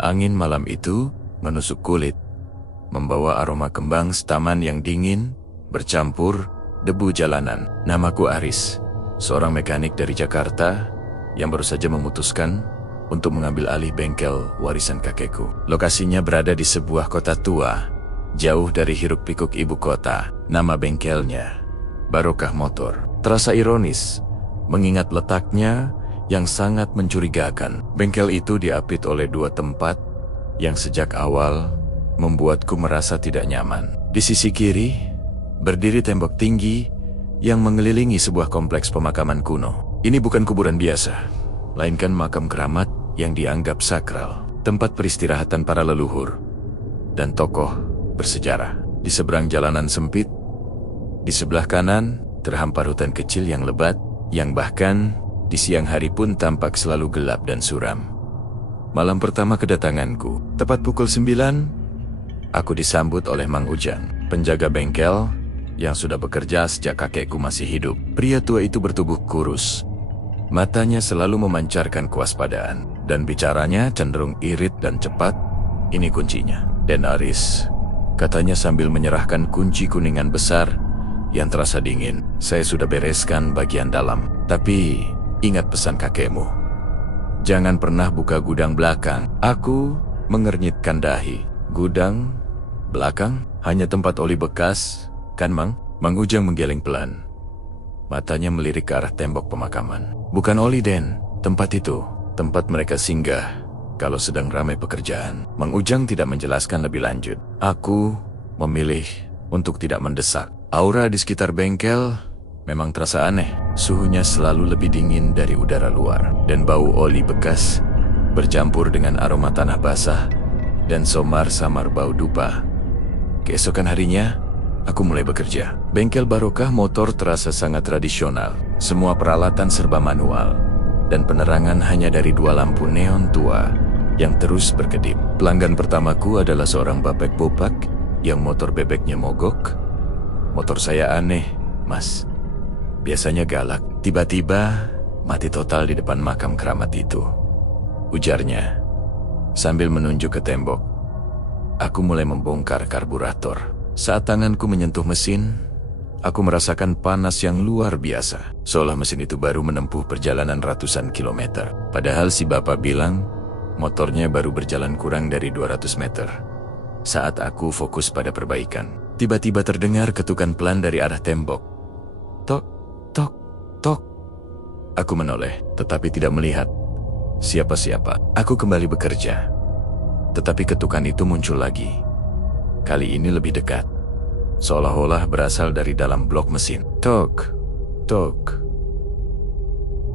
Angin malam itu menusuk kulit, membawa aroma kembang taman yang dingin, bercampur debu jalanan. Namaku Aris, seorang mekanik dari Jakarta yang baru saja memutuskan untuk mengambil alih bengkel warisan kakekku. Lokasinya berada di sebuah kota tua, jauh dari hiruk-pikuk ibu kota. Nama bengkelnya Barokah Motor. Terasa ironis, mengingat letaknya yang sangat mencurigakan. Bengkel itu diapit oleh dua tempat yang sejak awal membuatku merasa tidak nyaman. Di sisi kiri, berdiri tembok tinggi yang mengelilingi sebuah kompleks pemakaman kuno. Ini bukan kuburan biasa, melainkan makam keramat yang dianggap sakral, tempat peristirahatan para leluhur dan tokoh bersejarah. Di seberang jalanan sempit, di sebelah kanan terhampar hutan kecil yang lebat, yang bahkan di siang hari pun tampak selalu gelap dan suram. Malam pertama kedatanganku, tepat pukul 9, aku disambut oleh Mang Ujang, penjaga bengkel yang sudah bekerja sejak kakekku masih hidup. Pria tua itu bertubuh kurus, matanya selalu memancarkan kewaspadaan, dan bicaranya cenderung irit dan cepat. Ini kuncinya. Dan Aris, katanya sambil menyerahkan kunci kuningan besar yang terasa dingin. Saya sudah bereskan bagian dalam, tapi ingat pesan kakekmu. Jangan pernah buka gudang belakang. Aku mengernyitkan dahi. Gudang belakang? Hanya tempat oli bekas, kan Mang? Mang Ujang menggeleng pelan. Matanya melirik ke arah tembok pemakaman. Bukan oli, Den. Tempat itu, tempat mereka singgah kalau sedang ramai pekerjaan. Mang Ujang tidak menjelaskan lebih lanjut. Aku memilih untuk tidak mendesak. Aura di sekitar bengkel memang terasa aneh. Suhunya selalu lebih dingin dari udara luar, dan bau oli bekas bercampur dengan aroma tanah basah dan samar bau dupa. Keesokan harinya, aku mulai bekerja. Bengkel Barokah Motor terasa sangat tradisional. Semua peralatan serba manual, dan penerangan hanya dari dua lampu neon tua yang terus berkedip. Pelanggan pertamaku adalah seorang bapek bopak yang motor bebeknya mogok. Motor saya aneh, Mas. Biasanya galak. Tiba-tiba mati total di depan makam keramat itu, ujarnya sambil menunjuk ke tembok. Aku mulai membongkar karburator. Saat tanganku menyentuh mesin, aku merasakan panas yang luar biasa, seolah mesin itu baru menempuh perjalanan ratusan kilometer. Padahal si bapak bilang motornya baru berjalan kurang dari 200 meter. Saat aku fokus pada perbaikan, tiba-tiba terdengar ketukan pelan dari arah tembok. Tok, tok, tok. Aku menoleh, tetapi tidak melihat siapa-siapa. Aku kembali bekerja, tetapi ketukan itu muncul lagi. Kali ini lebih dekat, seolah-olah berasal dari dalam blok mesin. Tok, tok,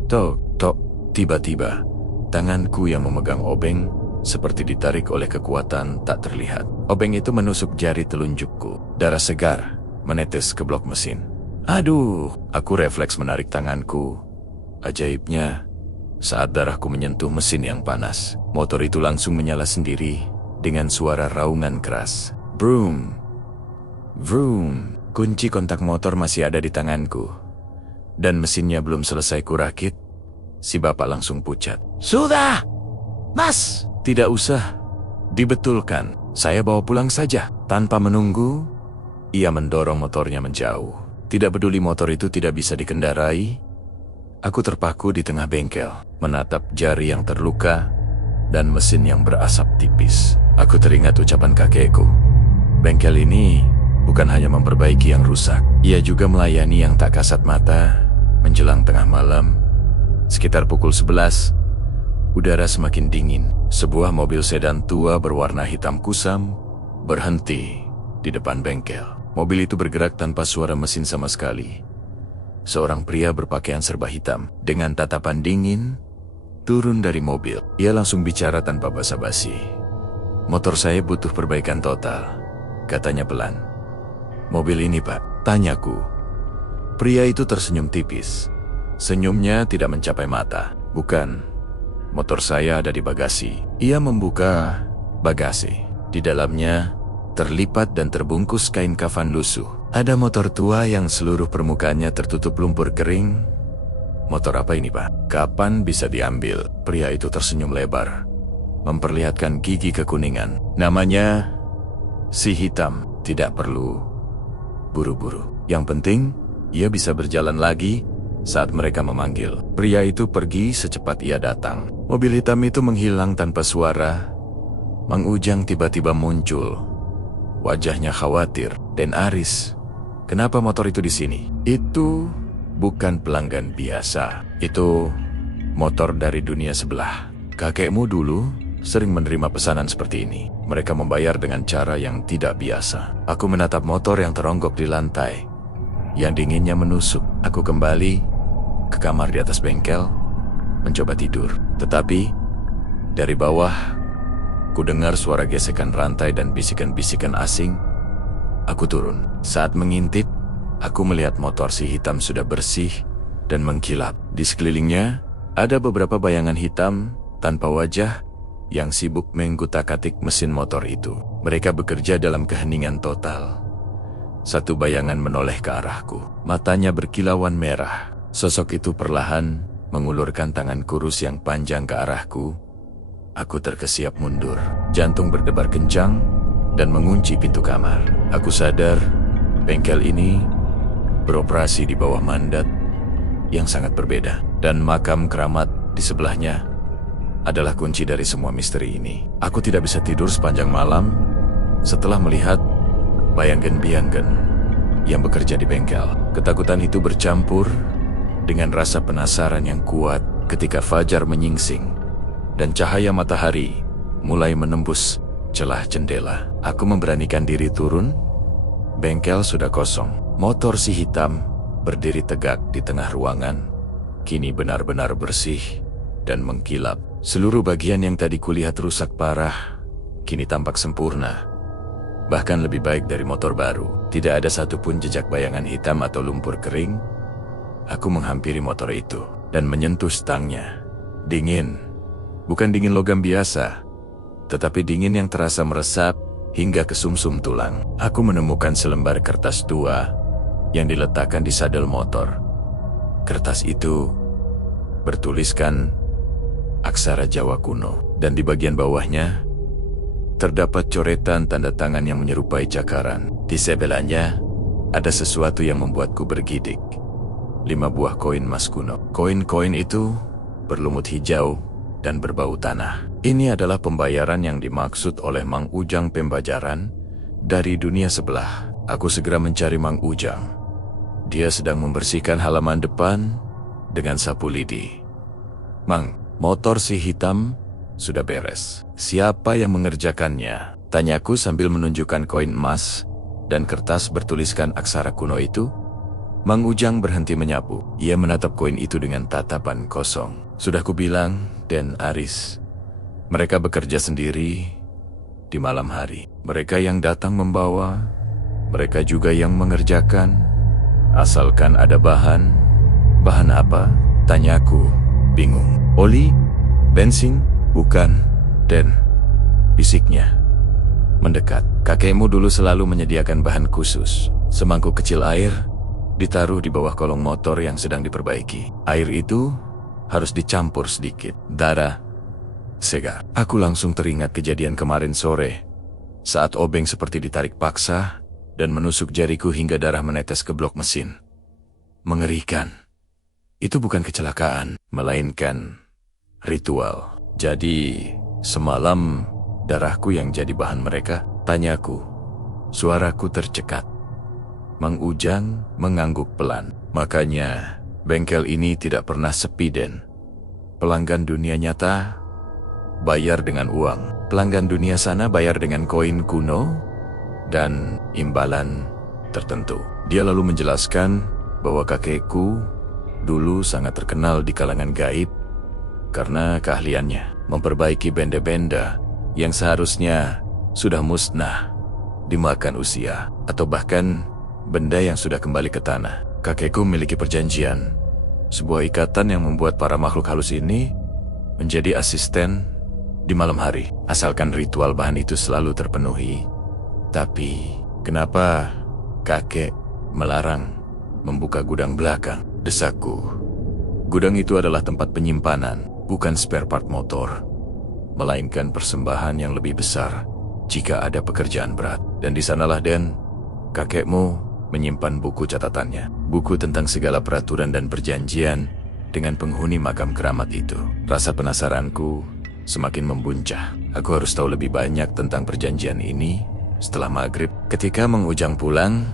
tok, tok. Tiba-tiba, tanganku yang memegang obeng seperti ditarik oleh kekuatan tak terlihat. Obeng itu menusuk jari telunjukku. Darah segar menetes ke blok mesin. Aduh, aku refleks menarik tanganku. Ajaibnya, saat darahku menyentuh mesin yang panas, motor itu langsung menyala sendiri dengan suara raungan keras. Vroom, vroom. Kunci kontak motor masih ada di tanganku, dan mesinnya belum selesai kurakit, si bapak langsung pucat. Sudah, Mas! Tidak usah dibetulkan, saya bawa pulang saja. Tanpa menunggu, ia mendorong motornya menjauh. Tidak peduli motor itu tidak bisa dikendarai, aku terpaku di tengah bengkel, menatap jari yang terluka dan mesin yang berasap tipis. Aku teringat ucapan kakekku. Bengkel ini bukan hanya memperbaiki yang rusak, ia juga melayani yang tak kasat mata. Menjelang tengah malam, sekitar pukul 11, udara semakin dingin. Sebuah mobil sedan tua berwarna hitam kusam berhenti di depan bengkel. Mobil itu bergerak tanpa suara mesin sama sekali. Seorang pria berpakaian serba hitam dengan tatapan dingin turun dari mobil. Ia langsung bicara tanpa basa-basi. Motor saya butuh perbaikan total, katanya pelan. Mobil ini, Pak? Tanyaku. Pria itu tersenyum tipis. Senyumnya tidak mencapai mata. Bukan. Motor saya ada di bagasi. Ia membuka bagasi. Di dalamnya terlipat dan terbungkus kain kafan lusuh. Ada motor tua yang seluruh permukaannya tertutup lumpur kering. Motor apa ini, Pak? Kapan bisa diambil? Pria itu tersenyum lebar. memperlihatkan gigi kekuningan. Namanya si hitam. Tidak perlu buru-buru. Yang penting, ia bisa berjalan lagi saat mereka memanggil. Pria itu pergi secepat ia datang. Mobil hitam itu menghilang tanpa suara. Mang Ujang tiba-tiba muncul. Wajahnya khawatir. "Den Aris, kenapa motor itu di sini?" "Itu bukan pelanggan biasa. Itu motor dari dunia sebelah. Kakekmu dulu sering menerima pesanan seperti ini. Mereka membayar dengan cara yang tidak biasa." Aku menatap motor yang teronggok di lantai. Yang dinginnya menusuk. Aku kembali ke kamar di atas bengkel, mencoba tidur. Tetapi dari bawah, ku dengar suara gesekan rantai dan bisikan-bisikan asing. Aku turun. Saat mengintip, aku melihat motor si hitam sudah bersih dan mengkilap. Di sekelilingnya, ada beberapa bayangan hitam tanpa wajah yang sibuk menggutak-atik mesin motor itu. Mereka bekerja dalam keheningan total. Satu bayangan menoleh ke arahku. Matanya berkilauan merah. Sosok itu perlahan mengulurkan tangan kurus yang panjang ke arahku. Aku terkesiap mundur. Jantung berdebar kencang dan mengunci pintu kamar. Aku sadar bengkel ini beroperasi di bawah mandat yang sangat berbeda. Dan makam keramat di sebelahnya adalah kunci dari semua misteri ini. Aku tidak bisa tidur sepanjang malam setelah melihat bayangan-bayangan yang bekerja di bengkel. Ketakutan itu bercampur dengan rasa penasaran yang kuat ketika fajar menyingsing dan cahaya matahari mulai menembus celah jendela. Aku memberanikan diri turun. Bengkel sudah kosong. Motor si hitam berdiri tegak di tengah ruangan. Kini benar-benar bersih dan mengkilap. Seluruh bagian yang tadi kulihat rusak parah, kini tampak sempurna. Bahkan lebih baik dari motor baru. Tidak ada satupun jejak bayangan hitam atau lumpur kering. Aku menghampiri motor itu dan menyentuh stangnya. Dingin. Bukan dingin logam biasa, tetapi dingin yang terasa meresap hingga ke sumsum tulang. Aku menemukan selembar kertas tua yang diletakkan di sadel motor. Kertas itu bertuliskan aksara Jawa kuno, dan di bagian bawahnya terdapat coretan tanda tangan yang menyerupai cakaran. Di sebelahnya ada sesuatu yang membuatku bergidik. 5 buah koin emas kuno. Koin-koin itu berlumut hijau dan berbau tanah. Ini adalah pembayaran yang dimaksud oleh Mang Ujang Pembajaran dari dunia sebelah. Aku segera mencari Mang Ujang. Dia sedang membersihkan halaman depan dengan sapu lidi. "Mang, motor si hitam sudah beres. Siapa yang mengerjakannya?" Tanyaku sambil menunjukkan koin emas dan kertas bertuliskan aksara kuno itu. Mang Ujang berhenti menyapu. Ia menatap koin itu dengan tatapan kosong. "Sudah kubilang, Den Aris, mereka bekerja sendiri di malam hari. Mereka yang datang membawa, mereka juga yang mengerjakan. Asalkan ada bahan. Bahan apa?" Tanyaku, bingung. "Oli? Bensin?" "Bukan, Den," bisiknya mendekat. "Kakekmu dulu selalu menyediakan bahan khusus. Semangkuk kecil air ditaruh di bawah kolong motor yang sedang diperbaiki. Air itu harus dicampur sedikit darah segar." Aku langsung teringat kejadian kemarin sore saat obeng seperti ditarik paksa dan menusuk jariku hingga darah menetes ke blok mesin. Mengerikan. Itu bukan kecelakaan, melainkan ritual. "Jadi, semalam darahku yang jadi bahan mereka?" Tanyaku. Suaraku tercekat. Mang Ujang mengangguk pelan. "Makanya, bengkel ini tidak pernah sepi, Den. Pelanggan dunia nyata bayar dengan uang. Pelanggan dunia sana bayar dengan koin kuno dan imbalan tertentu." Dia lalu menjelaskan bahwa kakekku dulu sangat terkenal di kalangan gaib karena keahliannya memperbaiki benda-benda yang seharusnya sudah musnah dimakan usia, atau bahkan benda yang sudah kembali ke tanah. Kakekku memiliki perjanjian, sebuah ikatan yang membuat para makhluk halus ini menjadi asisten di malam hari, asalkan ritual bahan itu selalu terpenuhi. Tapi, kenapa kakek melarang membuka gudang belakang? Desakku. Gudang itu adalah tempat penyimpanan, bukan spare part motor. melainkan persembahan yang lebih besar jika ada pekerjaan berat. Dan di sanalah Den, kakekmu menyimpan buku catatannya. Buku tentang segala peraturan dan perjanjian dengan penghuni makam keramat itu. Rasa penasaranku semakin membuncah. Aku harus tahu lebih banyak tentang perjanjian ini. Setelah maghrib, ketika Mang Ujang pulang,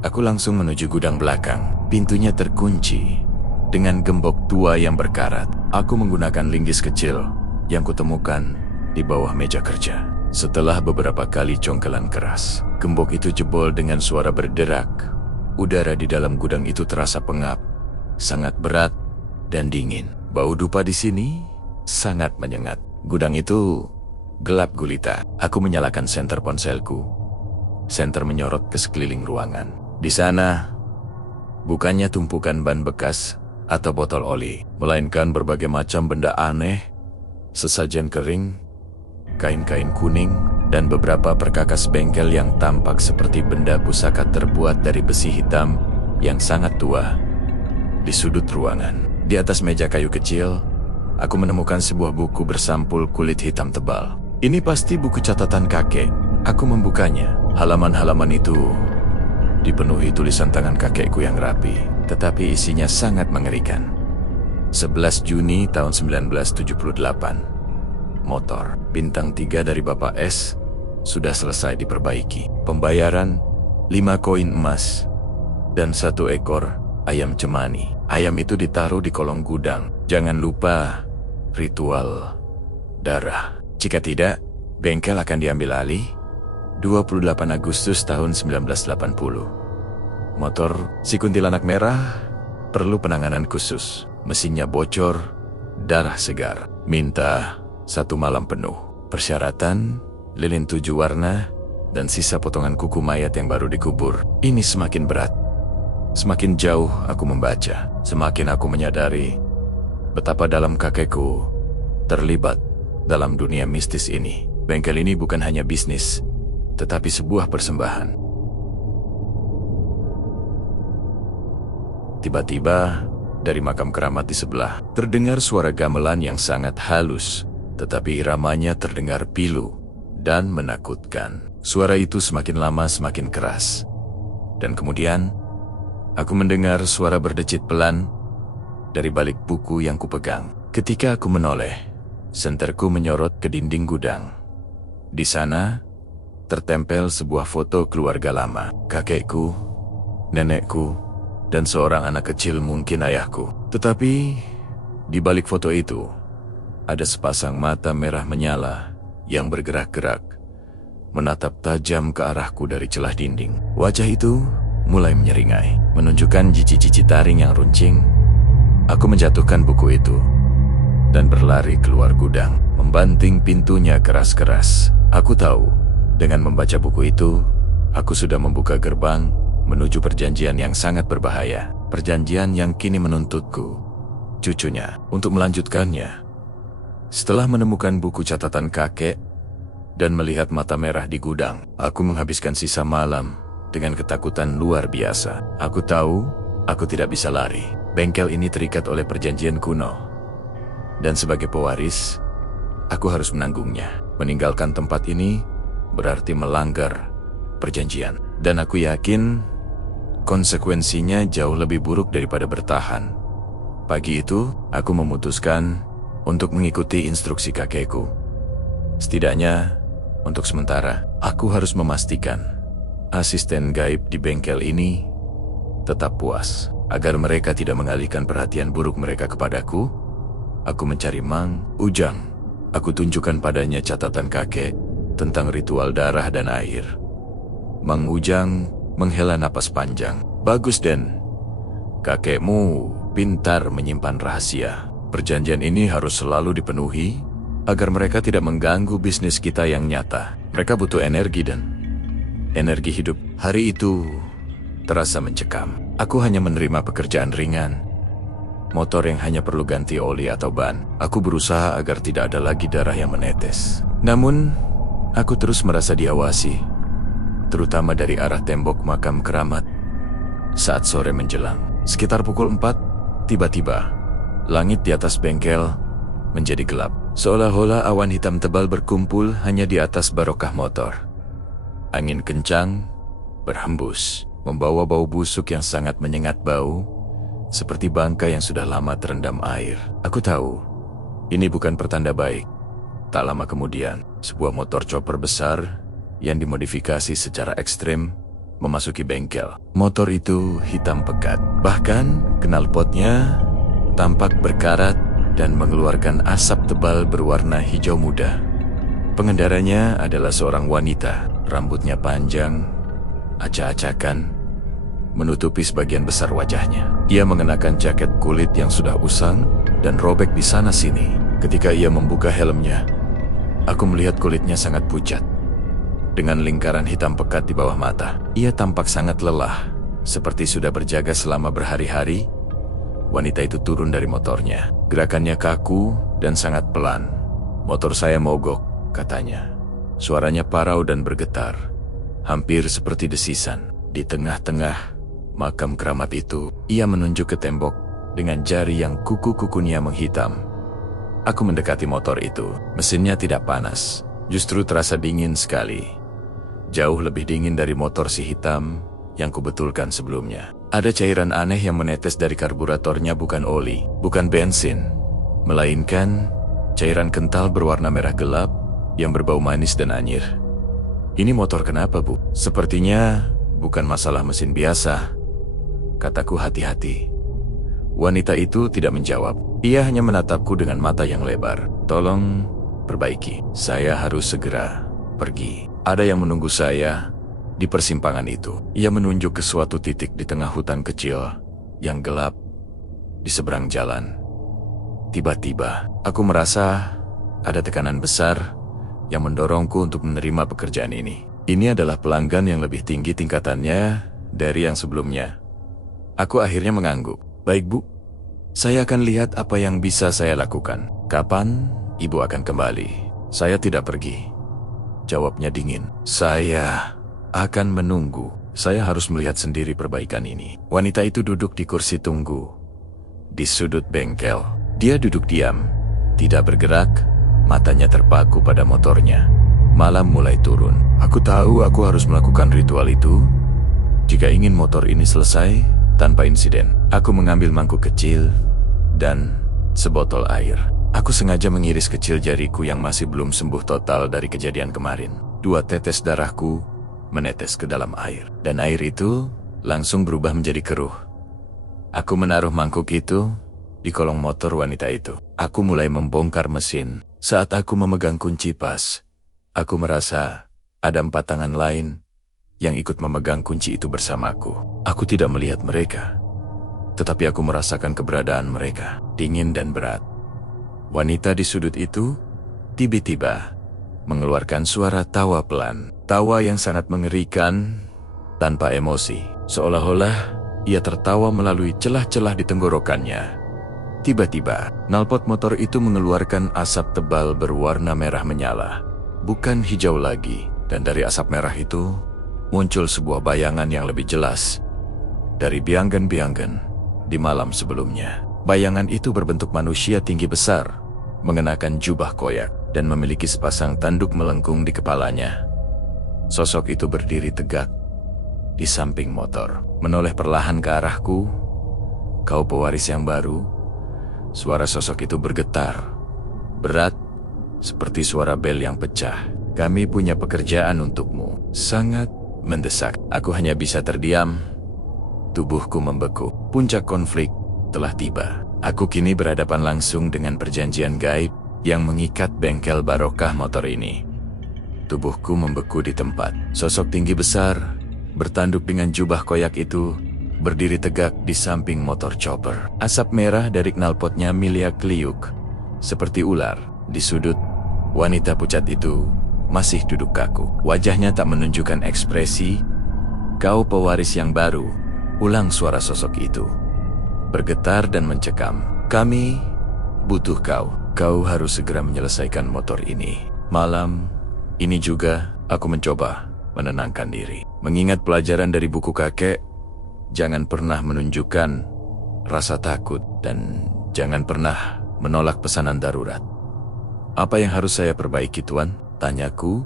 aku langsung menuju gudang belakang. Pintunya terkunci dengan gembok tua yang berkarat. Aku menggunakan linggis kecil yang kutemukan di bawah meja kerja. Setelah beberapa kali congkelan keras, gembok itu jebol dengan suara berderak. Udara di dalam gudang itu terasa pengap, sangat berat dan dingin. Bau dupa di sini sangat menyengat. Gudang itu gelap gulita. Aku menyalakan senter ponselku. Senter menyorot ke sekeliling ruangan. Di sana, bukannya tumpukan ban bekas atau botol oli, melainkan berbagai macam benda aneh, sesajen kering, kain-kain kuning, dan beberapa perkakas bengkel yang tampak seperti benda pusaka terbuat dari besi hitam yang sangat tua. Di sudut ruangan, di atas meja kayu kecil, aku menemukan sebuah buku bersampul kulit hitam tebal. Ini pasti buku catatan kakek. Aku membukanya. Halaman-halaman itu dipenuhi tulisan tangan kakekku yang rapi, tetapi isinya sangat mengerikan. 11 Juni tahun 1978. Motor bintang 3 dari Bapak S sudah selesai diperbaiki. Pembayaran 5 koin emas dan 1 ekor ayam cemani. Ayam itu ditaruh di kolong gudang. Jangan lupa ritual darah. Jika tidak, bengkel akan diambil alih. 28 Agustus tahun 1980. Motor si kuntilanak merah perlu penanganan khusus. Mesinnya bocor, darah segar. Minta 1 malam penuh. Persyaratan, lilin 7 warna, dan sisa potongan kuku mayat yang baru dikubur. Ini semakin berat. Semakin jauh aku membaca, semakin aku menyadari betapa dalam kakekku terlibat dalam dunia mistis ini. Bengkel ini bukan hanya bisnis, tetapi sebuah persembahan. Tiba-tiba, dari makam keramat di sebelah, terdengar suara gamelan yang sangat halus, tetapi iramanya terdengar pilu dan menakutkan. Suara itu semakin lama semakin keras. Dan kemudian, aku mendengar suara berdecit pelan dari balik buku yang kupegang. Ketika aku menoleh, senterku menyorot ke dinding gudang. Di sana, tertempel sebuah foto keluarga lama. Kakekku, nenekku, dan seorang anak kecil, mungkin ayahku. Tetapi, di balik foto itu, ada sepasang mata merah menyala yang bergerak-gerak, menatap tajam ke arahku dari celah dinding. Wajah itu mulai menyeringai, menunjukkan cici-cici taring yang runcing. Aku menjatuhkan buku itu dan berlari keluar gudang, membanting pintunya keras-keras. Aku tahu, dengan membaca buku itu, aku sudah membuka gerbang menuju perjanjian yang sangat berbahaya. Perjanjian yang kini menuntutku, cucunya, untuk melanjutkannya. Setelah menemukan buku catatan kakek dan melihat mata merah di gudang, aku menghabiskan sisa malam dengan ketakutan luar biasa. Aku tahu aku tidak bisa lari. Bengkel ini terikat oleh perjanjian kuno, dan sebagai pewaris, aku harus menanggungnya. Meninggalkan tempat ini berarti melanggar perjanjian, dan aku yakin konsekuensinya jauh lebih buruk daripada bertahan. Pagi itu, aku memutuskan untuk mengikuti instruksi kakekku. Setidaknya, untuk sementara, aku harus memastikan asisten gaib di bengkel ini tetap puas. Agar mereka tidak mengalihkan perhatian buruk mereka kepadaku, aku mencari Mang Ujang. Aku tunjukkan padanya catatan kakek tentang ritual darah dan air. Mang Ujang menghela napas panjang. Bagus, Den. Kakekmu pintar menyimpan rahasia. Perjanjian ini harus selalu dipenuhi agar mereka tidak mengganggu bisnis kita yang nyata. Mereka butuh energi dan energi hidup. Hari itu terasa mencekam. Aku hanya menerima pekerjaan ringan. Motor yang hanya perlu ganti oli atau ban. Aku berusaha agar tidak ada lagi darah yang menetes. Namun, aku terus merasa diawasi, terutama dari arah tembok makam keramat. Saat sore menjelang, sekitar pukul 4, tiba-tiba, langit di atas bengkel menjadi gelap. Seolah-olah awan hitam tebal berkumpul hanya di atas barokah motor. Angin kencang berhembus, membawa bau busuk yang sangat menyengat bau, seperti bangkai yang sudah lama terendam air. Aku tahu, ini bukan pertanda baik. Tak lama kemudian, sebuah motor chopper besar yang dimodifikasi secara ekstrim memasuki bengkel. Motor itu hitam pekat. Bahkan knalpotnya tampak berkarat dan mengeluarkan asap tebal berwarna hijau muda. Pengendaranya adalah seorang wanita. Rambutnya panjang, acak-acakan, menutupi sebagian besar wajahnya. Ia mengenakan jaket kulit yang sudah usang dan robek di sana-sini. Ketika ia membuka helmnya, aku melihat kulitnya sangat pucat, dengan lingkaran hitam pekat di bawah mata. Ia tampak sangat lelah, seperti sudah berjaga selama berhari-hari. Wanita itu turun dari motornya. Gerakannya kaku dan sangat pelan. "Motor saya mogok," katanya. Suaranya parau dan bergetar, hampir seperti desisan. Di tengah-tengah makam keramat itu, ia menunjuk ke tembok dengan jari yang kuku-kukunya menghitam. Aku mendekati motor itu. Mesinnya tidak panas, justru terasa dingin sekali. Jauh lebih dingin dari motor si hitam yang kubetulkan sebelumnya. Ada cairan aneh yang menetes dari karburatornya, bukan oli, bukan bensin, melainkan cairan kental berwarna merah gelap yang berbau manis dan anyir. "Ini motor kenapa, Bu?" "Sepertinya bukan masalah mesin biasa," kataku hati-hati. Wanita itu tidak menjawab. Ia hanya menatapku dengan mata yang lebar. "Tolong perbaiki. Saya harus segera pergi. Ada yang menunggu saya di persimpangan itu." Ia menunjuk ke suatu titik di tengah hutan kecil yang gelap di seberang jalan. Tiba-tiba, aku merasa ada tekanan besar yang mendorongku untuk menerima pekerjaan ini. Ini adalah pelanggan yang lebih tinggi tingkatannya dari yang sebelumnya. Aku akhirnya mengangguk. "Baik, Bu. Saya akan lihat apa yang bisa saya lakukan." "Kapan Ibu akan kembali?" "Saya tidak pergi," jawabnya dingin. "Saya akan menunggu. Saya harus melihat sendiri perbaikan ini." Wanita itu duduk di kursi tunggu di sudut bengkel. Dia duduk diam, tidak bergerak, matanya terpaku pada motornya. Malam mulai turun. Aku tahu aku harus melakukan ritual itu jika ingin motor ini selesai tanpa insiden. Aku mengambil mangkuk kecil dan sebotol air. Aku sengaja mengiris kecil jariku yang masih belum sembuh total dari kejadian kemarin. 2 tetes darahku menetes ke dalam air, dan air itu langsung berubah menjadi keruh. Aku menaruh mangkuk itu di kolong motor wanita itu. Aku mulai membongkar mesin. Saat aku memegang kunci pas, aku merasa ada 4 tangan lain yang ikut memegang kunci itu bersamaku. Aku tidak melihat mereka, tetapi aku merasakan keberadaan mereka, dingin dan berat. Wanita di sudut itu tiba-tiba mengeluarkan suara tawa pelan. Tawa yang sangat mengerikan, tanpa emosi. Seolah-olah ia tertawa melalui celah-celah di tenggorokannya. Tiba-tiba, knalpot motor itu mengeluarkan asap tebal berwarna merah menyala, bukan hijau lagi. Dan dari asap merah itu, muncul sebuah bayangan yang lebih jelas dari biangan-biangan di malam sebelumnya. Bayangan itu berbentuk manusia tinggi besar, mengenakan jubah koyak, dan memiliki sepasang tanduk melengkung di kepalanya. Sosok itu berdiri tegak di samping motor, menoleh perlahan ke arahku. "Kau pewaris yang baru?" Suara sosok itu bergetar, berat, seperti suara bel yang pecah. "Kami punya pekerjaan untukmu, sangat mendesak." Aku hanya bisa terdiam. Tubuhku membeku. Puncak konflik telah tiba. Aku kini berhadapan langsung dengan perjanjian gaib yang mengikat bengkel barokah motor ini. Tubuhku membeku di tempat. Sosok tinggi besar, bertanduk dengan jubah koyak itu, berdiri tegak di samping motor chopper. Asap merah dari knalpotnya miliak-liuk, seperti ular. Di sudut, wanita pucat itu masih duduk kaku. Wajahnya tak menunjukkan ekspresi. "Kau pewaris yang baru," ulang suara sosok itu, bergetar dan mencekam. "Kami butuh kau. Kau harus segera menyelesaikan motor ini." Malam ini juga, aku mencoba menenangkan diri. Mengingat pelajaran dari buku kakek, jangan pernah menunjukkan rasa takut dan jangan pernah menolak pesanan darurat. "Apa yang harus saya perbaiki, Tuan?" tanyaku,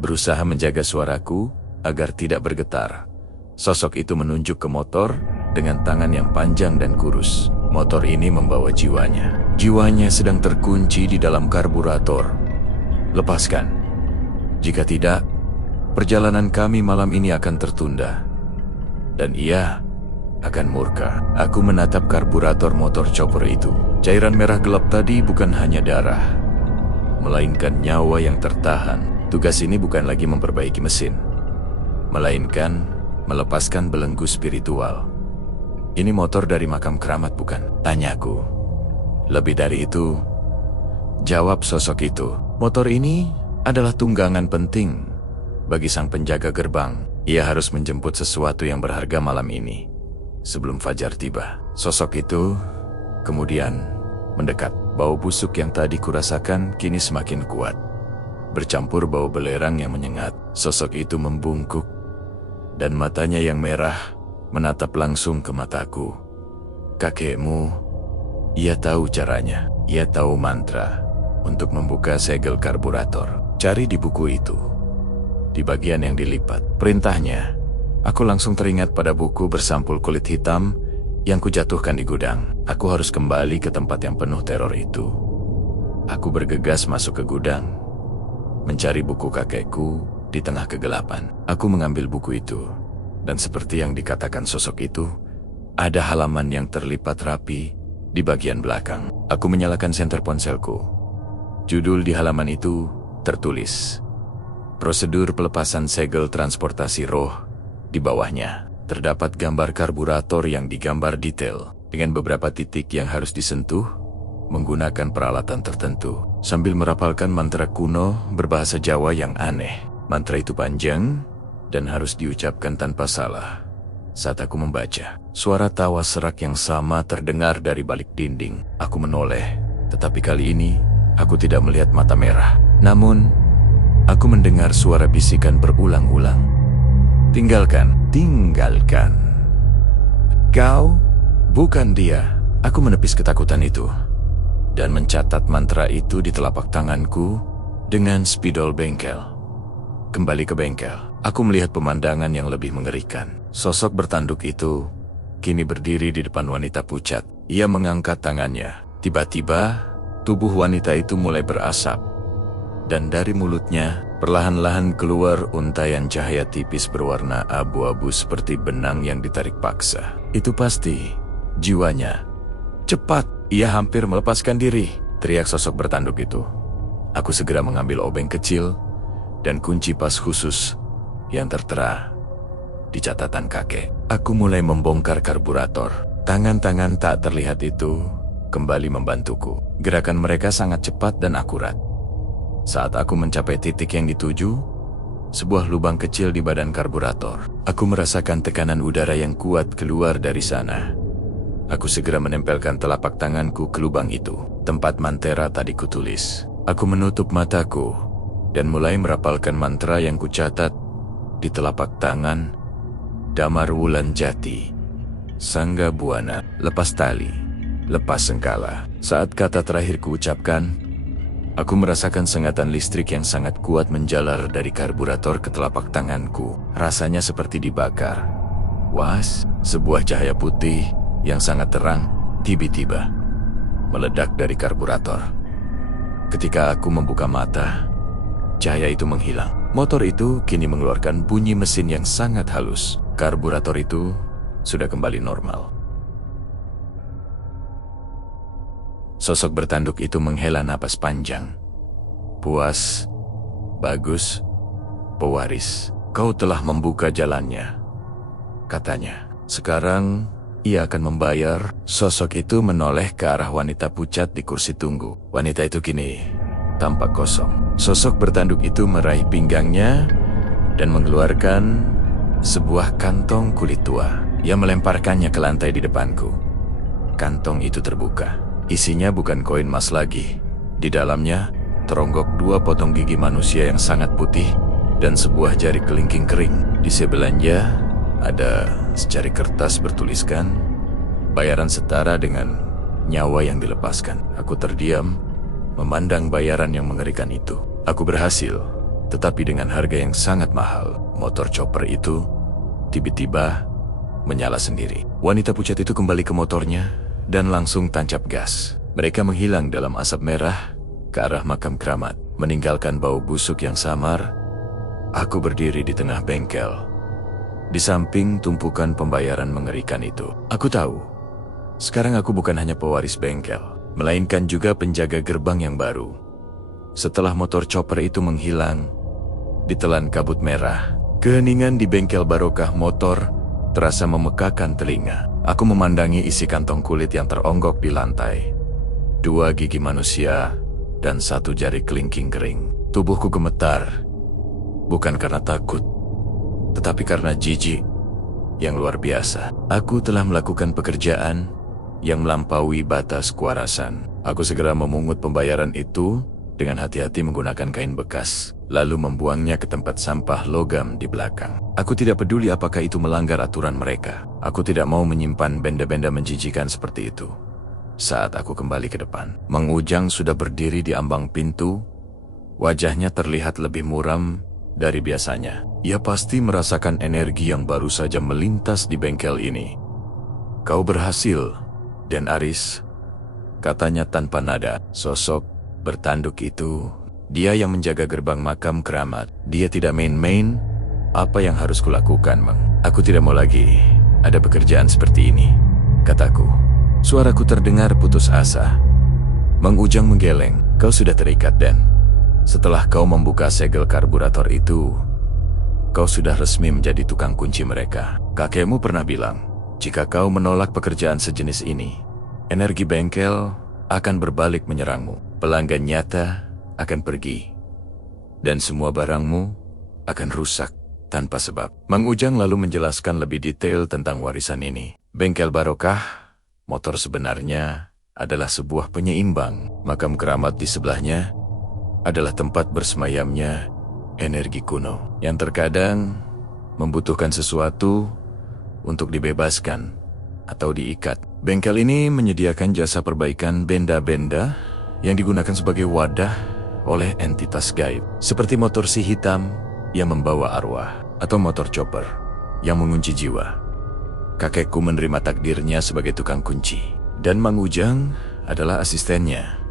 berusaha menjaga suaraku agar tidak bergetar. Sosok itu menunjuk ke motor dengan tangan yang panjang dan kurus. Motor ini membawa jiwanya. Jiwanya sedang terkunci di dalam karburator. "Lepaskan. Jika tidak, perjalanan kami malam ini akan tertunda. Dan ia akan murka." Aku menatap karburator motor chopper itu. Cairan merah gelap tadi bukan hanya darah, melainkan nyawa yang tertahan. Tugas ini bukan lagi memperbaiki mesin, melainkan melepaskan belenggu spiritual. "Ini motor dari makam keramat, bukan?" tanyaku. "Lebih dari itu," jawab sosok itu. "Motor ini adalah tunggangan penting bagi sang penjaga gerbang. Ia harus menjemput sesuatu yang berharga malam ini sebelum fajar tiba." Sosok itu kemudian mendekat. Bau busuk yang tadi kurasakan kini semakin kuat, bercampur bau belerang yang menyengat. Sosok itu membungkuk, dan matanya yang merah menatap langsung ke mataku. "Kakekmu, ia tahu caranya. Ia tahu mantra untuk membuka segel karburator. Cari di buku itu, di bagian yang dilipat." Perintahnya. Aku langsung teringat pada buku bersampul kulit hitam yang kujatuhkan di gudang. Aku harus kembali ke tempat yang penuh teror itu. Aku bergegas masuk ke gudang, mencari buku kakekku di tengah kegelapan. Aku mengambil buku itu, dan seperti yang dikatakan sosok itu, ada halaman yang terlipat rapi di bagian belakang. Aku menyalakan senter ponselku. Judul di halaman itu tertulis, "Prosedur pelepasan segel transportasi roh." Di bawahnya terdapat gambar karburator yang digambar detail, dengan beberapa titik yang harus disentuh menggunakan peralatan tertentu. Sambil merapalkan mantra kuno berbahasa Jawa yang aneh. Mantra itu panjang dan harus diucapkan tanpa salah. Saat aku membaca, suara tawa serak yang sama terdengar dari balik dinding. Aku menoleh, tetapi kali ini aku tidak melihat mata merah. Namun, aku mendengar suara bisikan berulang-ulang. "Tinggalkan, tinggalkan. Kau, bukan dia." Aku menepis ketakutan itu dan mencatat mantra itu di telapak tanganku dengan spidol bengkel. Kembali ke bengkel, aku melihat pemandangan yang lebih mengerikan. Sosok bertanduk itu kini berdiri di depan wanita pucat. Ia mengangkat tangannya. Tiba-tiba, tubuh wanita itu mulai berasap, dan dari mulutnya perlahan-lahan keluar untayan cahaya tipis berwarna abu-abu seperti benang yang ditarik paksa. Itu pasti jiwanya. "Cepat, ia hampir melepaskan diri," teriak sosok bertanduk itu. Aku segera mengambil obeng kecil dan kunci pas khusus yang tertera di catatan kakek. Aku mulai membongkar karburator. Tangan-tangan tak terlihat itu kembali membantuku. Gerakan mereka sangat cepat dan akurat. Saat aku mencapai titik yang dituju, sebuah lubang kecil di badan karburator. Aku merasakan tekanan udara yang kuat keluar dari sana. Aku segera menempelkan telapak tanganku ke lubang itu, tempat mantra tadi kutulis. Aku menutup mataku dan mulai merapalkan mantra yang kucatat di telapak tangan. "Damar Wulan Jati, Sangga Buana, lepas tali, lepas sengkala." Saat kata terakhir kuucapkan, aku merasakan sengatan listrik yang sangat kuat menjalar dari karburator ke telapak tanganku. Rasanya seperti dibakar. Was, sebuah cahaya putih yang sangat terang tiba-tiba meledak dari karburator. Ketika aku membuka mata, cahaya itu menghilang. Motor itu kini mengeluarkan bunyi mesin yang sangat halus. Karburator itu sudah kembali normal. Sosok bertanduk itu menghela napas panjang. "Puas, bagus, pewaris. Kau telah membuka jalannya," katanya. "Sekarang ia akan membayar." Sosok itu menoleh ke arah wanita pucat di kursi tunggu. Wanita itu kini tampak kosong. Sosok bertanduk itu meraih pinggangnya dan mengeluarkan sebuah kantong kulit tua. Ia melemparkannya ke lantai di depanku. Kantong itu terbuka. Isinya bukan koin emas lagi. Di dalamnya teronggok 2 potong gigi manusia yang sangat putih dan sebuah jari kelingking kering. Di sebelahnya ada secari kertas bertuliskan bayaran setara dengan nyawa yang dilepaskan. Aku terdiam, memandang bayaran yang mengerikan itu. Aku berhasil, tetapi dengan harga yang sangat mahal. Motor chopper itu tiba-tiba menyala sendiri. Wanita pucat itu kembali ke motornya dan langsung tancap gas. Mereka menghilang dalam asap merah ke arah makam keramat, meninggalkan bau busuk yang samar. Aku berdiri di tengah bengkel, di samping tumpukan pembayaran mengerikan itu. Aku tahu, sekarang aku bukan hanya pewaris bengkel, melainkan juga penjaga gerbang yang baru. Setelah motor chopper itu menghilang, ditelan kabut merah, keheningan di bengkel Barokah Motor terasa memekakan telinga. Aku memandangi isi kantong kulit yang teronggok di lantai. 2 gigi manusia dan 1 jari kelingking kering. Tubuhku gemetar, bukan karena takut, tetapi karena jijik yang luar biasa. Aku telah melakukan pekerjaan yang melampaui batas kewarasan. Aku segera memungut pembayaran itu dengan hati-hati menggunakan kain bekas, lalu membuangnya ke tempat sampah logam di belakang. Aku tidak peduli apakah itu melanggar aturan mereka. Aku tidak mau menyimpan benda-benda menjijikan seperti itu. Saat aku kembali ke depan, Mang Ujang sudah berdiri di ambang pintu. Wajahnya terlihat lebih muram dari biasanya. Ia pasti merasakan energi yang baru saja melintas di bengkel ini. "Kau berhasil, Den Aris," katanya tanpa nada. Sosok bertanduk itu, dia yang menjaga gerbang makam keramat. Dia tidak main-main. Apa yang harus kulakukan, Mang? Aku tidak mau lagi ada pekerjaan seperti ini, kataku. Suaraku terdengar putus asa. Mang Ujang menggeleng. Kau sudah terikat, Den. Setelah kau membuka segel karburator itu, kau sudah resmi menjadi tukang kunci mereka. Kakekmu pernah bilang, jika kau menolak pekerjaan sejenis ini, energi bengkel akan berbalik menyerangmu. Pelanggan nyata akan pergi, dan semua barangmu akan rusak tanpa sebab. Mang Ujang lalu menjelaskan lebih detail tentang warisan ini. Bengkel Barokah Motor sebenarnya adalah sebuah penyeimbang. Makam keramat di sebelahnya adalah tempat bersemayamnya energi kuno yang terkadang membutuhkan sesuatu untuk dibebaskan atau diikat. Bengkel ini menyediakan jasa perbaikan benda-benda yang digunakan sebagai wadah oleh entitas gaib, seperti motor si hitam yang membawa arwah atau motor chopper yang mengunci jiwa. Kakekku menerima takdirnya sebagai tukang kunci, dan Mang Ujang adalah asistennya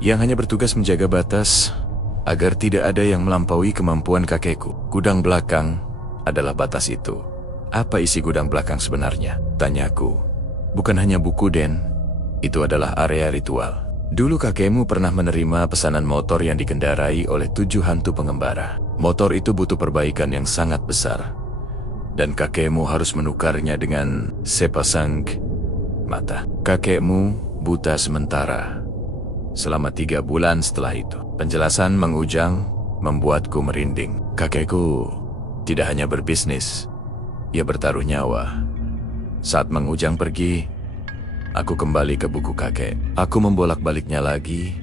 yang hanya bertugas menjaga batas agar tidak ada yang melampaui kemampuan kakekku. Gudang belakang adalah batas itu. Apa isi gudang belakang sebenarnya? Tanyaku. Bukan hanya buku, Den. Itu adalah area ritual. Dulu kakekmu pernah menerima pesanan motor yang dikendarai oleh 7 hantu pengembara. Motor itu butuh perbaikan yang sangat besar, dan kakekmu harus menukarnya dengan sepasang mata. Kakekmu buta sementara selama 3 bulan setelah itu. Penjelasan Mang Ujang membuatku merinding. Kakekku tidak hanya berbisnis, ia bertaruh nyawa. Saat Mang Ujang pergi, aku kembali ke buku kakek. Aku membolak-baliknya lagi,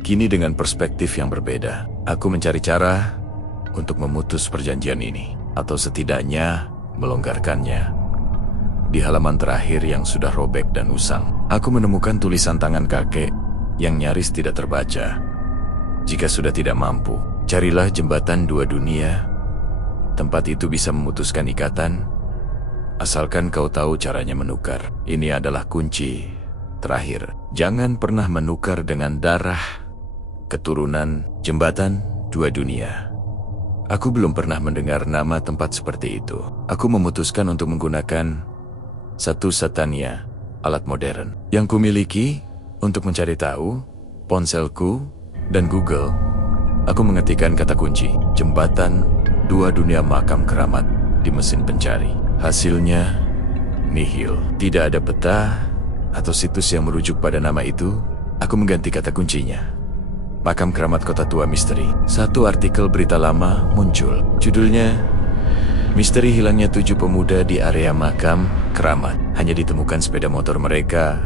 kini dengan perspektif yang berbeda. Aku mencari cara untuk memutus perjanjian ini, atau setidaknya melonggarkannya. Di halaman terakhir yang sudah robek dan usang, aku menemukan tulisan tangan kakek yang nyaris tidak terbaca. Jika sudah tidak mampu, carilah jembatan 2 dunia. Tempat itu bisa memutuskan ikatan, asalkan kau tahu caranya menukar. Ini adalah kunci terakhir. Jangan pernah menukar dengan darah keturunan. Jembatan 2 dunia. Aku belum pernah mendengar nama tempat seperti itu. Aku memutuskan untuk menggunakan satu-satunya alat modern yang kumiliki untuk mencari tahu, ponselku dan Google. Aku mengetikkan kata kunci, jembatan 2 dunia makam keramat di mesin pencari. Hasilnya nihil. Tidak ada peta atau situs yang merujuk pada nama itu. Aku mengganti kata kuncinya, Makam Keramat Kota Tua Misteri. Satu artikel berita lama muncul. Judulnya, Misteri hilangnya 7 pemuda di area makam keramat. Hanya ditemukan sepeda motor mereka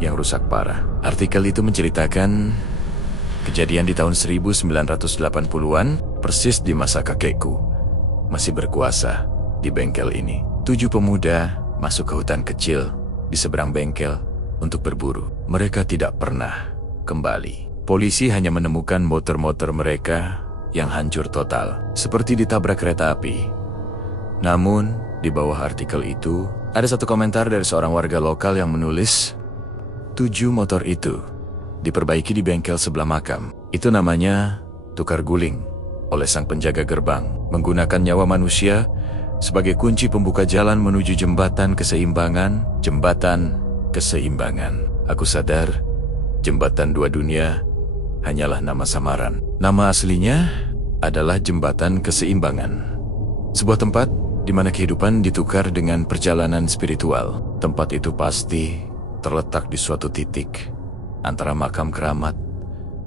yang rusak parah. Artikel itu menceritakan kejadian di tahun 1980-an, persis di masa kakekku masih berkuasa di bengkel ini. 7 pemuda masuk ke hutan kecil di seberang bengkel untuk berburu. Mereka tidak pernah kembali. Polisi hanya menemukan motor-motor mereka yang hancur total, seperti ditabrak kereta api. Namun, di bawah artikel itu, ada satu komentar dari seorang warga lokal yang menulis, 7 motor itu diperbaiki di bengkel sebelah makam. Itu namanya tukar guling oleh sang penjaga gerbang, menggunakan nyawa manusia sebagai kunci pembuka jalan menuju jembatan keseimbangan. Jembatan keseimbangan. Aku sadar, jembatan dua dunia hanyalah nama samaran. Nama aslinya adalah jembatan keseimbangan. Sebuah tempat di mana kehidupan ditukar dengan perjalanan spiritual. Tempat itu pasti terletak di suatu titik antara makam keramat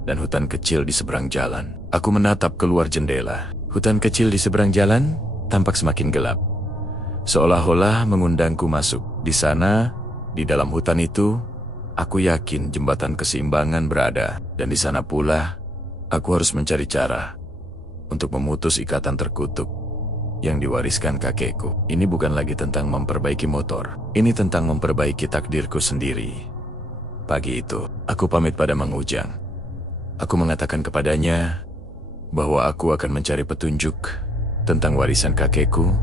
dan hutan kecil di seberang jalan. Aku menatap keluar jendela. Hutan kecil di seberang jalan tampak semakin gelap, seolah-olah mengundangku masuk. Di sana, di dalam hutan itu, aku yakin jembatan keseimbangan berada. Dan di sana pula, aku harus mencari cara untuk memutus ikatan terkutuk yang diwariskan kakekku. Ini bukan lagi tentang memperbaiki motor. Ini tentang memperbaiki takdirku sendiri. Pagi itu, aku pamit pada Mang Ujang. Aku mengatakan kepadanya bahwa aku akan mencari petunjuk tentang warisan kakekku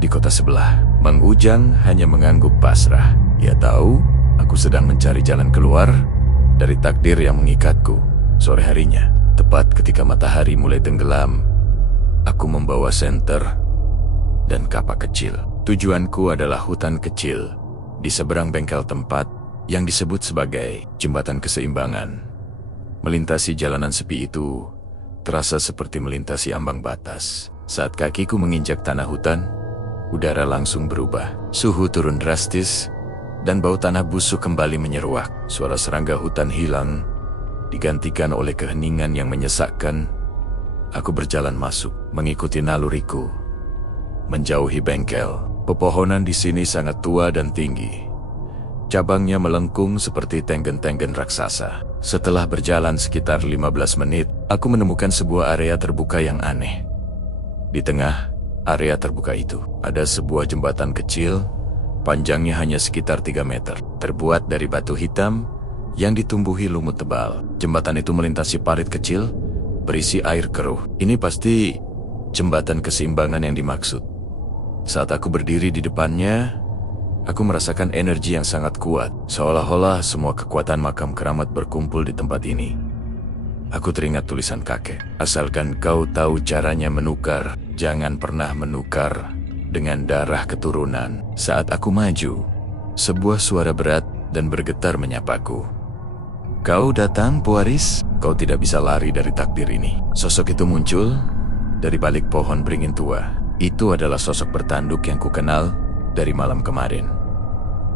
di kota sebelah. Mang Ujang hanya mengangguk pasrah. Ia tahu aku sedang mencari jalan keluar dari takdir yang mengikatku. Sore harinya, tepat ketika matahari mulai tenggelam, aku membawa senter dan kapak kecil. Tujuanku adalah hutan kecil di seberang bengkel tempat yang disebut sebagai jembatan keseimbangan. Melintasi jalanan sepi itu terasa seperti melintasi ambang batas. Saat kakiku menginjak tanah hutan, udara langsung berubah. Suhu turun drastis, dan bau tanah busuk kembali menyeruak. Suara serangga hutan hilang, digantikan oleh keheningan yang menyesakkan. Aku berjalan masuk, mengikuti naluriku, menjauhi bengkel. Pepohonan di sini sangat tua dan tinggi. Cabangnya melengkung seperti tenggen-tenggen raksasa. Setelah berjalan sekitar 15 menit, aku menemukan sebuah area terbuka yang aneh. Di tengah area terbuka itu, ada sebuah jembatan kecil, panjangnya hanya sekitar 3 meter, terbuat dari batu hitam yang ditumbuhi lumut tebal. Jembatan itu melintasi parit kecil, berisi air keruh. Ini pasti jembatan keseimbangan yang dimaksud. Saat aku berdiri di depannya, aku merasakan energi yang sangat kuat, seolah-olah semua kekuatan makam keramat berkumpul di tempat ini. Aku teringat tulisan kakek, asalkan kau tahu caranya menukar, jangan pernah menukar dengan darah keturunan. Saat aku maju, sebuah suara berat dan bergetar menyapaku. Kau datang, pewaris? Kau tidak bisa lari dari takdir ini. Sosok itu muncul dari balik pohon beringin tua. Itu adalah sosok bertanduk yang kukenal dari malam kemarin.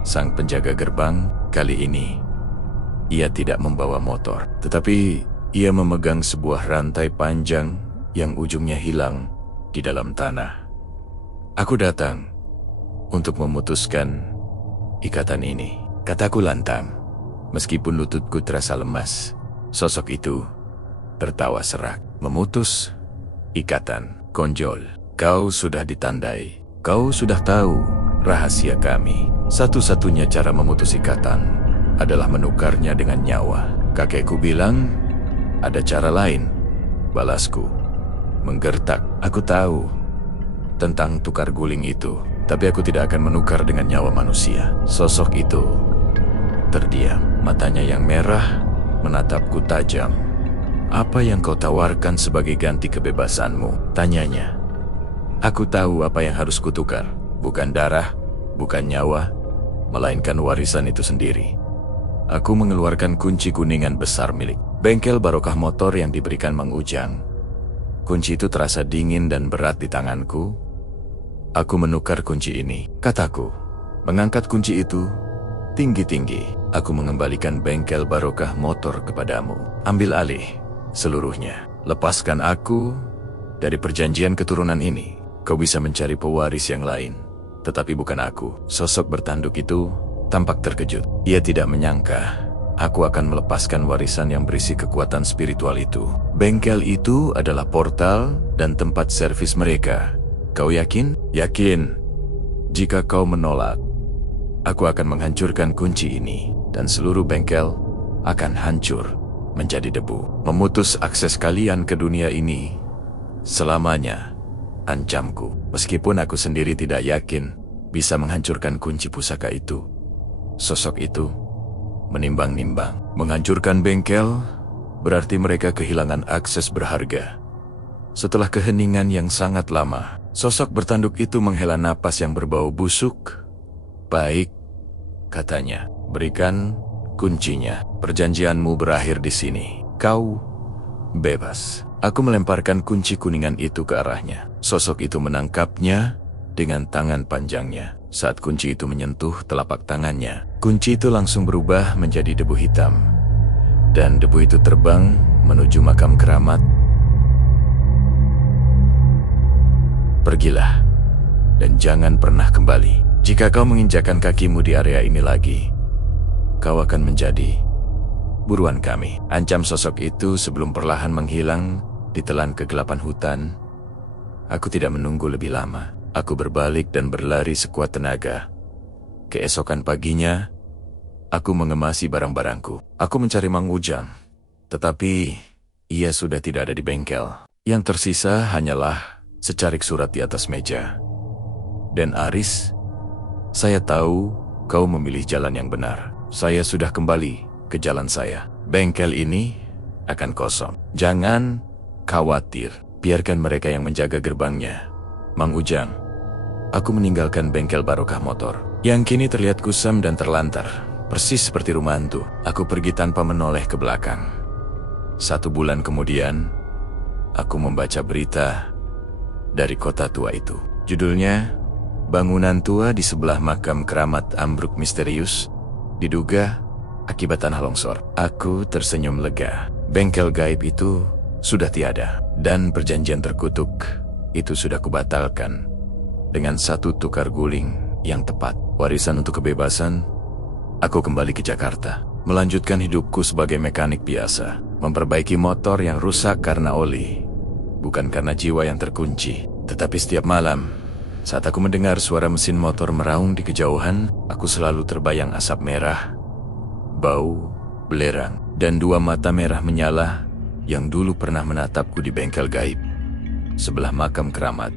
Sang penjaga gerbang. Kali ini, ia tidak membawa motor, tetapi ia memegang sebuah rantai panjang yang ujungnya hilang di dalam tanah. Aku datang untuk memutuskan ikatan ini, kataku lantang. Meskipun lututku terasa lemas, sosok itu tertawa serak. Memutus ikatan, konjol. Kau sudah ditandai. Kau sudah tahu rahasia kami. Satu-satunya cara memutus ikatan adalah menukarnya dengan nyawa. Kakekku bilang ada cara lain. Balasku menggertak. Aku tahu tentang tukar guling itu, tapi aku tidak akan menukar dengan nyawa manusia. Sosok itu terdiam. Matanya yang merah menatapku tajam. Apa yang kau tawarkan sebagai ganti kebebasanmu? Tanyanya. Aku tahu apa yang harus kutukar. Bukan darah, bukan nyawa, melainkan warisan itu sendiri. Aku mengeluarkan kunci kuningan besar milik bengkel barokah motor yang diberikan Mang Ujang. Kunci itu terasa dingin dan berat di tanganku. Aku menukar kunci ini, kataku. Mengangkat kunci itu tinggi-tinggi. Aku mengembalikan bengkel barokah motor kepadamu. Ambil alih seluruhnya. Lepaskan aku dari perjanjian keturunan ini. Kau bisa mencari pewaris yang lain, tetapi bukan aku. Sosok bertanduk itu tampak terkejut. Ia tidak menyangka aku akan melepaskan warisan yang berisi kekuatan spiritual itu. Bengkel itu adalah portal dan tempat servis mereka. Kau yakin? Yakin. Jika kau menolak, aku akan menghancurkan kunci ini dan seluruh bengkel akan hancur menjadi debu. Memutus akses kalian ke dunia ini selamanya, ancamku. Meskipun aku sendiri tidak yakin bisa menghancurkan kunci pusaka itu. Sosok itu menimbang-nimbang. Menghancurkan bengkel berarti mereka kehilangan akses berharga. Setelah keheningan yang sangat lama, sosok bertanduk itu menghela napas yang berbau busuk. Baik, katanya, berikan kuncinya. Perjanjianmu berakhir di sini. Kau bebas. Aku melemparkan kunci kuningan itu ke arahnya. Sosok itu menangkapnya dengan tangan panjangnya. Saat kunci itu menyentuh telapak tangannya, kunci itu langsung berubah menjadi debu hitam. Dan debu itu terbang menuju makam keramat. Pergilah, dan jangan pernah kembali. Jika kau menginjakkan kakimu di area ini lagi, kau akan menjadi buruan kami. Ancam sosok itu sebelum perlahan menghilang ditelan kegelapan hutan. Aku tidak menunggu lebih lama. Aku berbalik dan berlari sekuat tenaga. Keesokan paginya, aku mengemasi barang-barangku. Aku mencari Mang Ujang, tetapi ia sudah tidak ada di bengkel. Yang tersisa hanyalah secarik surat di atas meja. Dan Aris, saya tahu kau memilih jalan yang benar. Saya sudah kembali ke jalan saya. Bengkel ini akan kosong. Jangan khawatir. Biarkan mereka yang menjaga gerbangnya. Mang Ujang, aku meninggalkan bengkel Barokah Motor, yang kini terlihat kusam dan terlantar, persis seperti rumah hantu. Aku pergi tanpa menoleh ke belakang. 1 bulan kemudian, aku membaca berita dari kota tua itu. Judulnya, bangunan tua di sebelah makam keramat ambruk misterius, diduga akibat tanah longsor. Aku tersenyum lega. Bengkel gaib itu sudah tiada, dan perjanjian terkutuk itu sudah kubatalkan dengan 1 tukar guling yang tepat. Warisan untuk kebebasan, aku kembali ke Jakarta, melanjutkan hidupku sebagai mekanik biasa, memperbaiki motor yang rusak karena oli, bukan karena jiwa yang terkunci. Tetapi setiap malam, saat aku mendengar suara mesin motor meraung di kejauhan, aku selalu terbayang asap merah, bau, belerang, dan 2 mata merah menyala yang dulu pernah menatapku di bengkel gaib sebelah makam keramat.